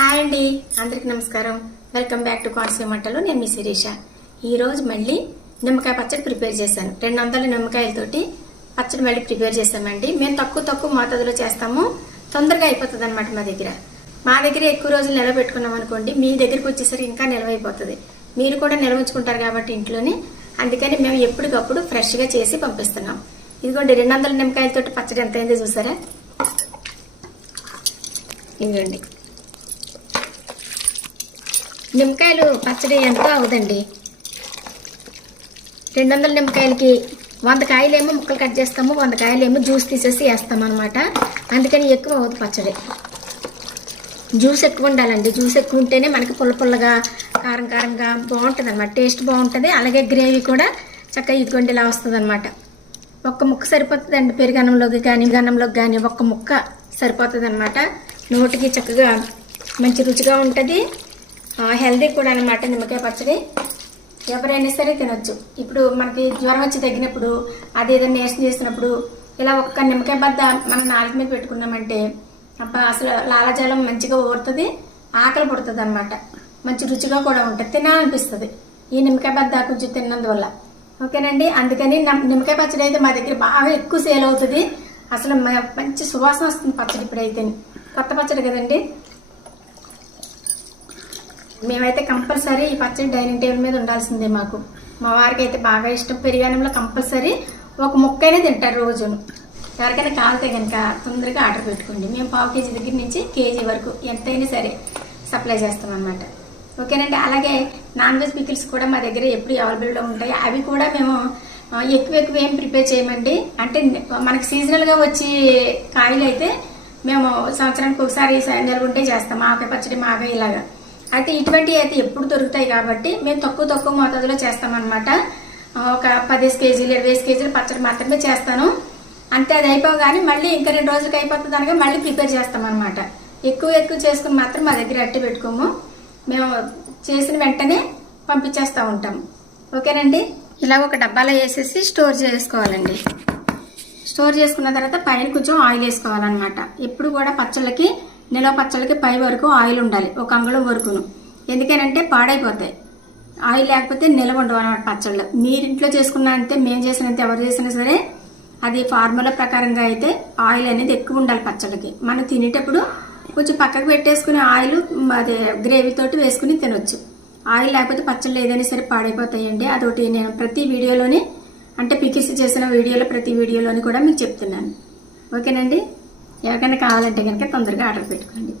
Hi అండి, అందరికి నమస్కారం. వెల్కమ్ బ్యాక్ టు కోనసీమ వంటలు. నేను మీ శిరీష. ఈరోజు మళ్ళీ నిమ్మకాయ పచ్చడి ప్రిపేర్ చేశాను. 200 నిమ్మకాయలతోటి పచ్చడి మళ్ళీ ప్రిపేర్ చేసామండి. మేము తక్కువ మోతాదులో చేస్తాము, తొందరగా అయిపోతుంది అనమాట. మా దగ్గర ఎక్కువ రోజులు నిల్వ పెట్టుకున్నాం అనుకోండి, మీ దగ్గరికి వచ్చేసరికి ఇంకా నిల్వ అయిపోతుంది. మీరు కూడా నిల్వ ఉంచుకుంటారు కాబట్టి ఇంట్లోనే, అందుకని మేము ఎప్పటికప్పుడు ఫ్రెష్గా చేసి పంపిస్తున్నాం. ఇదిగోండి 200 నిమ్మకాయలతోటి పచ్చడి ఎంత అయిందో చూసారా. ఇదిగోండి నిమ్మకాయలు పచ్చడి ఎంతో అవుదండి. 200 నిమ్మకాయలకి 100 కాయలేమో ముక్కలు కట్ చేస్తాము, 100 కాయలేమో జ్యూస్ తీసేసి వేస్తాం అనమాట. అందుకని ఎక్కువ అవుతుంది పచ్చడి. జ్యూస్ ఎక్కువ ఉండాలండి. జ్యూస్ ఎక్కువ ఉంటేనే మనకి పుల్లగా కారంగా బాగుంటుంది అనమాట. టేస్ట్ బాగుంటుంది. అలాగే గ్రేవీ కూడా చక్కగా ఇదిగోండి ఇలా వస్తుంది అనమాట. ఒక్క ముక్క సరిపోతుందండి. పెరుగన్నంలోకి కానీ ఒక్క ముక్క సరిపోతుంది అనమాట. నోటికి చక్కగా మంచి రుచిగా ఉంటుంది, హెల్దీ కూడా అనమాట. నిమ్మకాయ పచ్చడి ఎవరైనా సరే తినొచ్చు. ఇప్పుడు మనకి జ్వరం వచ్చి తగ్గినప్పుడు, అదేదో నీరసం చేసినప్పుడు ఇలా ఒక్క నిమ్మకాయ బద్ద మనం నాలుగు మీద పెట్టుకున్నామంటే అబ్బా అసలు లాలాజలం మంచిగా ఊరుతుంది, ఆకలి పడుతుంది అనమాట. మంచి రుచిగా కూడా ఉంటుంది, తినాలనిపిస్తుంది ఈ నిమ్మకాయ బద్ద కొంచెం తిన్నందువల్ల. ఓకేనండి. అందుకని నిమ్మకాయ పచ్చడి అయితే మా దగ్గర బాగా ఎక్కువ సేల్ అవుతుంది. అసలు మంచి సువాసన వస్తుంది పచ్చడి. ఇప్పుడైతే కొత్త పచ్చడి కదండి. మేమైతే కంపల్సరీ ఈ పచ్చడి డైనింగ్ టేబుల్ మీద ఉండాల్సిందే. మా వారికి అయితే బాగా ఇష్టం. పెరిగానంలో కంపల్సరీ ఒక ముక్కైనా తింటారు రోజును. ఎవరికైనా కావాలితే కనుక తొందరగా ఆర్డర్ పెట్టుకోండి. మేము 1/2 కేజీ దగ్గర నుంచి కేజీ వరకు ఎంతైనా సరే సప్లై చేస్తాం అన్నమాట. ఓకేనండి. అలాగే నాన్ వెజ్ పికిల్స్ కూడా మా దగ్గర ఎప్పుడు అవైలబుల్గా ఉంటాయి. అవి కూడా మేము ఎక్కువ ఏం ప్రిపేర్ చేయమండి. అంటే మనకి సీజనల్గా వచ్చి కాయలు అయితే మేము సంవత్సరానికి ఒకసారి నిల్వ చేస్తాం. ఆకాయ పచ్చడి, మాకాయ ఇలాగా. అయితే ఇటువంటివి అయితే ఎప్పుడు దొరుకుతాయి కాబట్టి మేము తక్కువ మోతాదులో చేస్తామన్నమాట. ఒక 10 కేజీలు 20 కేజీలు పచ్చడి మాత్రమే చేస్తాను. అంతే. అది అయిపోగానే మళ్ళీ ఇంకా 2 రోజులకి అయిపోతుంది అనగా మళ్ళీ ప్రిపేర్ చేస్తామన్నమాట. ఎక్కువ చేసుకుని మాత్రం మా దగ్గర అట్టి పెట్టుకోము. మేము చేసిన వెంటనే పంపించేస్తూ ఉంటాము. ఓకేనండి. ఇలా ఒక డబ్బాలో వేసేసి స్టోర్ చేసుకోవాలండి. స్టోర్ చేసుకున్న తర్వాత పైన కొంచెం ఆయిల్ వేసుకోవాలన్నమాట. ఎప్పుడు కూడా పచ్చళ్ళకి, నిలవ పచ్చళ్ళకి పై వరకు ఆయిల్ ఉండాలి, ఒక అంగుళం వరకును. ఎందుకనంటే పాడైపోతాయి. ఆయిల్ లేకపోతే నిలవ ఉండవు అన్నమాట పచ్చళ్ళు. మీరు ఇంట్లో చేసుకున్నా అంతే, మేము చేసినంత ఎవరు చేసినా సరే అది ఫార్ములా ప్రకారంగా అయితే ఆయిల్ అనేది ఎక్కువ ఉండాలి పచ్చళ్ళకి. మనం తినేటప్పుడు కొంచెం పక్కకు పెట్టేసుకుని ఆయిల్ అదే గ్రేవీతోటి వేసుకుని తినొచ్చు. ఆయిల్ లేకపోతే పచ్చళ్ళు ఏదైనా సరే పాడైపోతాయండి. అదొకటి నేను ప్రతి వీడియోలోని, అంటే పికిల్స్ చేసిన వీడియోలో ప్రతి వీడియోలోని కూడా మీకు చెప్తున్నాను. ఓకేనండి. ఎవరికైనా కావాలంటే కనుక తొందరగా ఆర్డర్ పెట్టుకోండి.